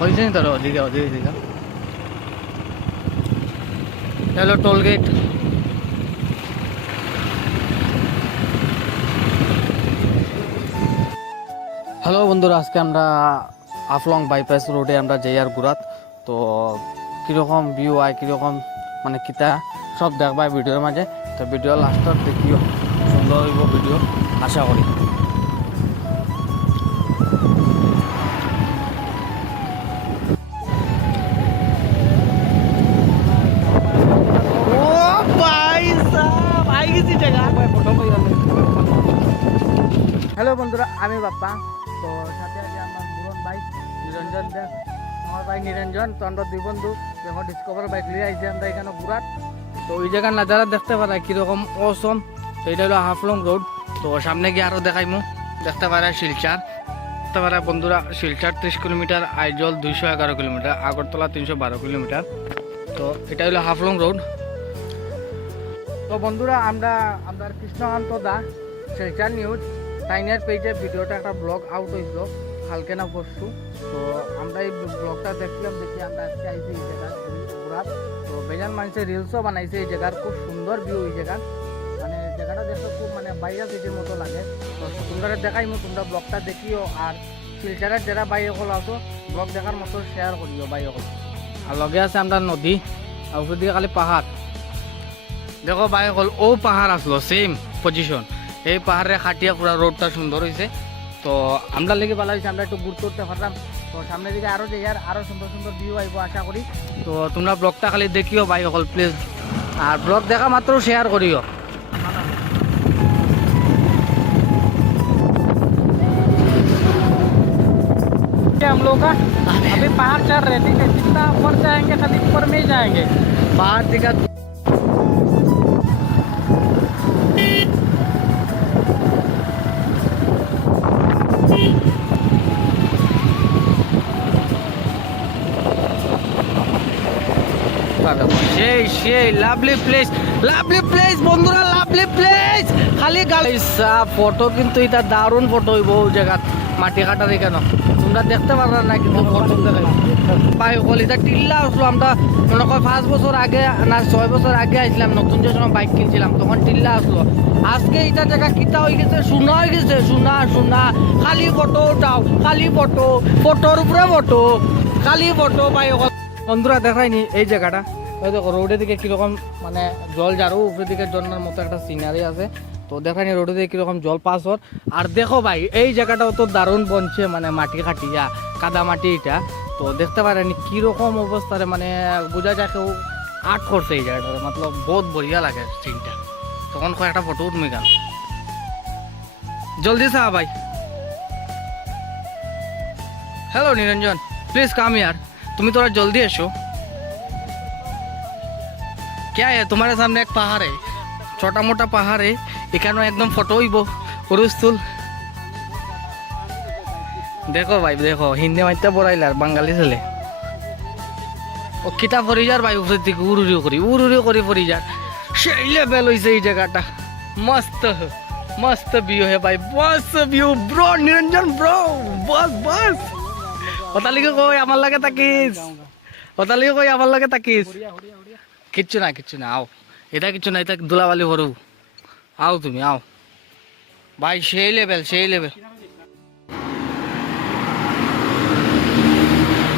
হয়েছে নি তোর ওদিকে ওদিকে দিকে হ্যালো টোল গেট। হ্যালো বন্ধুরা, আজকে আমরা আফলং বাইপাস রোডে আমরা যাই আর গুরাত। তো কীরকম ভিউ হয়, কীরকম মানে কিতা সব দেখবা ভিডিওর মাঝে। তো ভিডিও লাস্টত দেখিও, সুন্দর হইব ভিডিও আশা করি। হ্যালো বন্ধুরা, আমি বাপ্পা। তো সাথে আছে আমার মুরন ভাই নিরঞ্জন দেব, আমার ভাই নিরঞ্জন। তো আমরা দুই বন্ধু যখন ডিসকভার বাইক লিয়ে আইছি আমরা এখানে গুরাত। তো ওই জায়গার নাজারা দেখতে পারা কীরকম অসম। তো এটা হলো হাফলং রোড। তো সামনে গিয়ে আরও দেখাইমু, দেখতে পারা শিলচার, দেখতে পারা বন্ধুরা Silchar 30 kilometre, Aizawl 211 kilometre, Agartala 312 kilometre. তো এটা হলো হাফলং রোড। তো বন্ধুরা আমরা কৃষ্ণকান্ত দা শিলচার নিউজ টাইনের পেজে ভিডিওটা একটা ব্লগ আউট হয়েছিল কালকে না পরশু। তো আমরা এই ব্লগটা দেখলাম, দেখি আমরা আজকে আইছি এই জায়গা ঘোরার। তো বেজান মানুষের রিলসও বানাইছে এই জায়গার, খুব সুন্দর ভিউ এই জায়গার। মানে জায়গাটা দেখতে খুব মানে বাইরা সিটির মতো লাগে। তো তোমরা দেখাইমু, তোমরা ব্লগটা দেখিও। আর শিলচারের যারা বাইরে হল আসো ব্লগ দেখার মতো শেয়ার করিও বাইরে হল। আর লগে আছে আমরা নদী, আর উপর দিকে খালি পাহাড়। দেখো বাইরে হল ও পাহাড় আসলো সেম পজিশন, এই পাহাড়ে খাটিয়া পুরা রোডটা সুন্দর হয়েছে। তো আমরা লেগে ভালো হয়েছে, আমরা একটু ঘুরতে উঠতে পারলাম। তো সামনের দিকে আরও যাই, আর আরও সুন্দর সুন্দর ভিউ আইব আশা করি। তো তোমরা ব্লগটা খালি দেখিও ভাই সকল প্লিজ, আর ব্লগ দেখা মাত্র শেয়ার করিও। हम लोग का अभी पहाड़ चढ़ रहे, ठीक है। जितना ऊपर जाएंगे खाली ऊपर में ही जाएंगे। बाहर दिखा সেই সেই লাভলি প্লেস বন্ধুরা, লাভলি প্লেস। খালি গাড়ি ফটো কিন্তু এটা দারুণ ফটো হইব ওই জায়গা মাটি কাটার। কেন তোমরা দেখতে পারলা না, কিন্তু ফটো পাই হল এটা টিল্লা আসলো। আমরা মনে কর 5 বছর আগে না 6 বছর আগে আইছিলাম, নতুন যে সময় বাইক কিনছিলাম তখন টিল্লা আসলো। আজকে এটা জায়গা কিতা হয়ে গেছে, সোনা হয়ে গেছে, সোনা সোনা। খালি ফটো উঠাও, খালি ফটো, ফটোর উপরে ফটো, খালি ফটো পাই। বন্ধুরা দেখায়নি এই জায়গাটা, ওই দেখো রোডের দিকে কীরকম মানে জল জারু, উপরের দিকে ঝর্ণার মতো একটা সিনারি আছে। তো দেখায়নি রোডের দিকে কীরকম জল পাস হর। আর দেখো ভাই এই জায়গাটাও তো দারুণ বনছে, মানে মাটি খাটিয়া কাদা মাটি এটা। তো দেখতে পারেনি কীরকম অবস্থারে, মানে বোঝা যায় কেউ আর্ট করছে এই জায়গাটাতে, মতলব বহুত বঢ়িয়া লাগে সিনটা। তখন কয়েকটা ফটো উঠমি গান জলদি সা ভাই। হ্যালো নিরঞ্জন, প্লিজ কাম ইয়ার, তুমি थोड़ा जल्दी एसो। क्या है तुम्हारे सामने एक पहाड़ है, छोटा मोटा पहाड़ है, এখানে একদম ফটো হইব পুরুস্তুল। দেখো ভাই দেখো, হিন্দি মাইতে পড়াইলার বাঙালি ছেলে ও কিতা ফরিজার ভাই, উপরের দিকে উড়ুরি করি ফরিজার। সেই লেভেল হয়েছে এই জায়গাটা, মস্ত মস্ত ভিউ হে ভাই, মস্ত ভিউ ব্রো নিরঞ্জন ব্রো। বস ওতালিকে কই আমার লাগে তাকিস, ওতালিকে কই আমার লাগে তাকিস। কিচ্ছু না আও, এটা কিচ্ছু না, এটা দুলাবালি হরু। আও তুমি আও ভাই, সেই লেভেল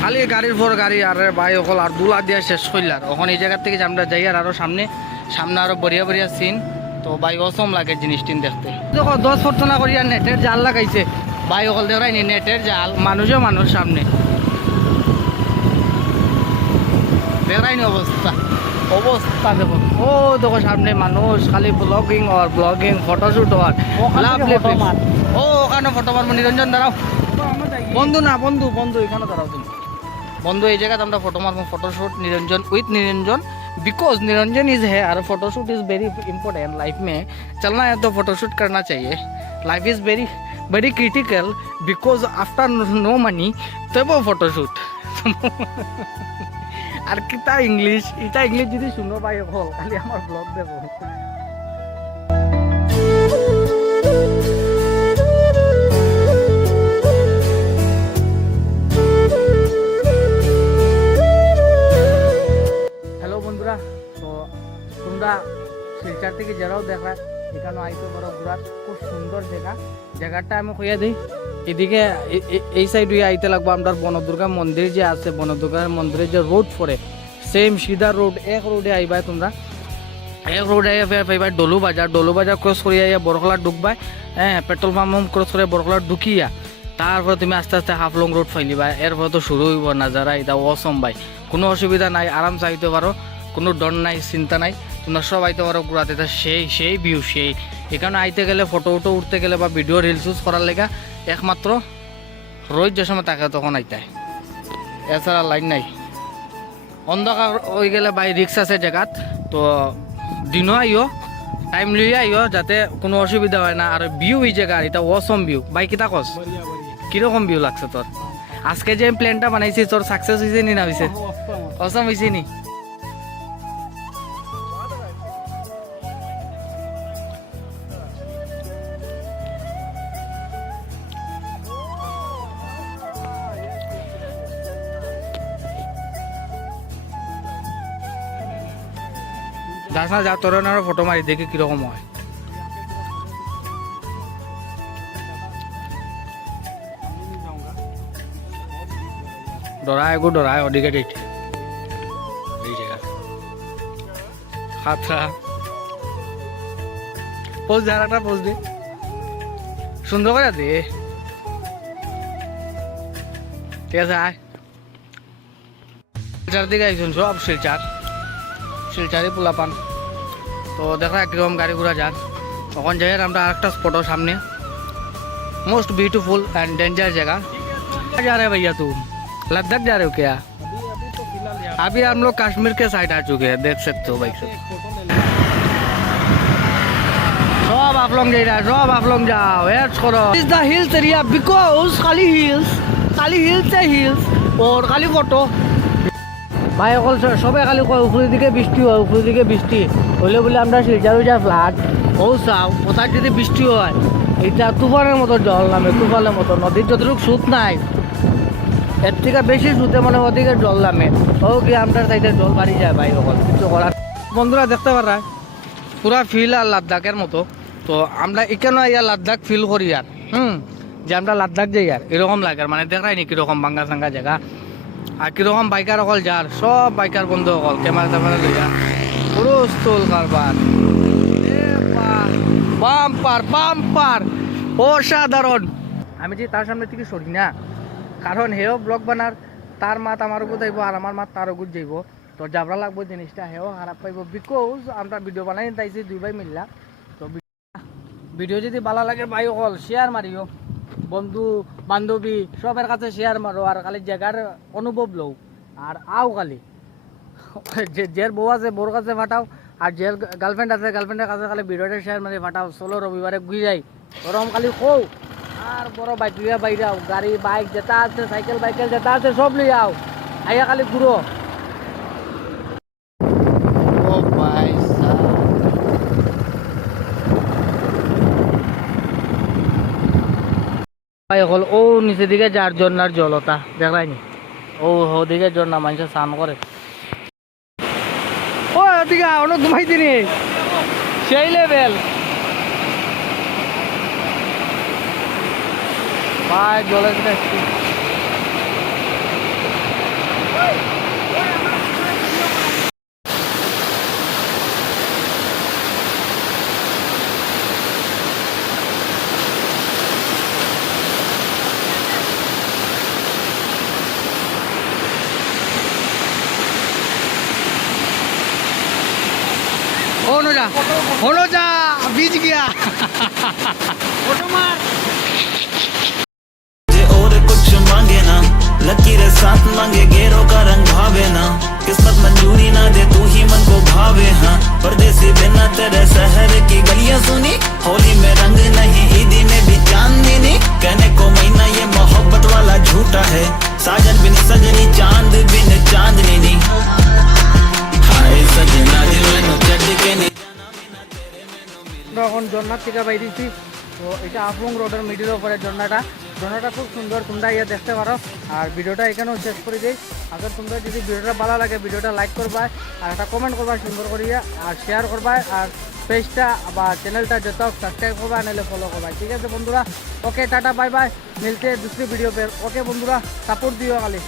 খালি গাড়ির পর গাড়ি। আর ভাই অকল আর দুলা দিয়া শেষ করলার। ওখানে এই জায়গার থেকে আমরা যাই আর আরো সামনে আরো বড়িয়া সিন। তো ভাই অসম লাগে জিনিসটি দেখতে। দেখো 10 ফর্তনা করিয়া নেটের জাল লাগাইছে ভাই, অকল দেখায়নি নেটের জাল, মানুষ সামনে দেখায়নি অবস্থা দেখো। ও দেখো সামনে মানুষ খালি ব্লগিং ফটোশুট হওয়ার। ও ওখানে ফটো মারবো। নিরঞ্জন দাঁড়াও, বন্ধু এখানে দাঁড়াও তুমি। বন্ধু এই জায়গাতে আমরা ফটো মারবো, photoshoot Niranjan with Niranjan, because Niranjan is है और photoshoot is very important. Life में चलना है तो फोटोशूट करना चाहिए। Life is very very critical, because after no money तब फोटोशूट। আর কিতা ইংলিশ, এটা ইংলিশ যদি শুনো ভাই হল খালি আমার ব্লগ দেখো। এখানে আইতে পারো ঘোরার, খুব সুন্দর জায়গা। জায়গাটা আমি কইয়া দিই, এদিকে এই সাইড হয়ে আইতে লাগবো আপনার বনদুর্গা মন্দির যে আছে, বনদুর্গা মন্দিরের যে রোড পড়ে সেম সিধা রোড, এক রোডে আইবা তোমরা, এক রোডে আইয়া ফের পাইবা ডলু বাজার ক্রস করিয়া আইয়া বড়খলা ঢুকবা, হ্যাঁ পেট্রোল পাম্প ক্রস করে বড়খলা ঢুকিয়া তারপরে তুমি আস্তে আস্তে হাফলং রোড ফাইলিবা। এরপরে তো শুরু হইব নাজারা, এটা অসম ভাই, কোনো অসুবিধা নাই, আরাম চাইতে পারো, কোনো ডর নাই, চিন্তা নাই, তোমরা সব আইতে পারো ঘুরাতে। সেই ভিউ সেই, এখানে আইতে গেলে ফটো উঠতে গেলে বা ভিডিও রিলস করার লেগা একমাত্র রোজ যে সময় থাকে তখন আইতে, এছাড়া লাইন নাই। অন্ধকার হয়ে গেলে বাই রিক্স আছে জায়গাত, তো দিনও আইও, টাইম লইয়া আইও, যাতে কোনো অসুবিধা হয় না। আর ভিউ এই জায়গার এটা অসম ভিউ ভাই, কিতা কস কিরকম ভিউ লাগছে তোর? আজকে যে প্ল্যানটা বানাইছি তোর সাকসেস হয়েছে নি না হয়েছে? অসম হয়েছে নি? যাস না যা, তোর ফটো মারি দেখি কিরকম হয়। ডরায় ওদিকে দেখি এই জায়গা খাতরা পোজ দে, আর একটা পোজ দে, সুন্দর করে দে, ঠিক আছে আয়। শিলচার দিকে আইসুন, সব শিলচারই পোলা পান, তো দেখা কিরকম গাড়ি ঘোড়া যাক। তখন যাই আমরা আরেকটা স্পটও সামনে, मोस्ट ब्यूटीफुल एंड डेंजर जगह। जा रहे हैं भैया तुम लद्दाख जा रहे हो क्या? अभी तो फिलहाल यहाँ अभी हम लोग कश्मीर के साइड आ चुके हैं, देख सकते हो भाई। सब आप लोग सब आप लोग जाओ, एड्स करो। Is the hills area because खाली हिल्स और खाली फोटो ভাই অকল সবে খালি কয় উপরের দিকে বৃষ্টি হয়, উপরের দিকে বৃষ্টি হইলে বলে আমরা শিলচার যাই ফ্লাট ও চাও, কোথায় যদি বৃষ্টি হয় এটা তুফানের মতো জল নামে, তুফানের মতো। নদীর যতটুকু সুদ নাই এর থেকে বেশি সুদে মানে ওদিকে জল নামে, ও কি আমরা সাইডে জল বাড়ি যায় ভাই, অকল কিছু করার। বন্ধুরা দেখতে পারা পুরা ফিল আর লাদাখের মতো, তো আমরা এখানে ইয়া লাদাখ ফিল করি আর যে আমরা লাদাখ যাই আর এরকম লাগে আর, মানে দেখাই নি কিরকম ভাঙ্গা সাঙ্গা জায়গা আর কিরকম বাইকার অকল যার, সব বাইকার বন্ধু অকল ক্যামেরা ট্যামেরা লইয়া পুরো স্থল কারবার, বাম্পার অসাধারণ। আমি যে তার সামনে থেকে সরি না, কারণ হেও ব্লগ বানার, তার মাত আমার উপর যাইব আর আমার মাত তার উপর যাইব, তো যাবরা লাগবো জিনিসটা, হেও খারাপ পাইব। বিকজ আমরা ভিডিও বানাই তাইছি দুই ভাই মিললা, তো ভিডিও যদি ভালো লাগে ভাই অকল শেয়ার মারিও, বন্ধু বান্ধবী সবের কাছে শেয়ার মারো, আর খালি জায়গার অনুভব লও, আর আও খালি যে বউ আছে বউর কাছে ফাটাও, আর যে গার্লফ্রেন্ড আছে গার্লফ্রেন্ডের কাছে খালি ভিডিওটা শেয়ার মারি ফাটাও, চলো রবিবারে ঘুরে যাই, গরম খালি খো আর বড় বাইক লিয়া বাইরাও, গাড়ি বাইক যেটা আছে সাইকেল বাইকেল যেটা আছে সব লিয়ে আও, আইয়া খালি ঘুরো। ও ভাই হল ও নিচের দিকে যার ঝর্ণার জলতা দেখায়নি, ও ওদিকে ঝর্ণা মানুষের স্নান করে, ও ওদিকে অনেক ঘুমাই দিনি সেই লেভেল ভাই জলের দিকে। हो जा बीच गया फोटो मार और कुछ मांगे ना, लकीरें साथ मांगे गेरों का रंग भावे ना, किस्मत मंजूरी ना दे तू ही मन को भावे। हाँ परदेसी बिना तेरे शहर की गलियां सुनी, होली में रंग नहीं ईदी में भी चांदनी नहीं, कहने को महीना ये मोहब्बत वाला झूठा है, साजन बिन सजनी चांद बिन चांदनी नहीं, हाय सजना दिल में चढ़ के नहीं। এখন ঝর্ণার থেকে বাইরেছি, তো এটা আফলং রোডের মিডিল ওপরে ঝর্ণাটা খুব সুন্দর, তোমরা ইয়ে দেখতে পারো। আর ভিডিওটা এখানেও শেষ করে দিই। আগে তোমরা যদি ভিডিওটা ভালো লাগে ভিডিওটা লাইক করবা, আর একটা কমেন্ট করবা সুন্দর করিয়া, আর শেয়ার করবা, আর পেজটা বা চ্যানেলটা যত সাবস্ক্রাইব করবা নাহলে ফলো করবা। ঠিক আছে বন্ধুরা, ওকে টাটা বাই বাই, মিলতে हैं दूसरी वीडियो पे। ओके बंधुरा, सपोर्ट दियो खाली।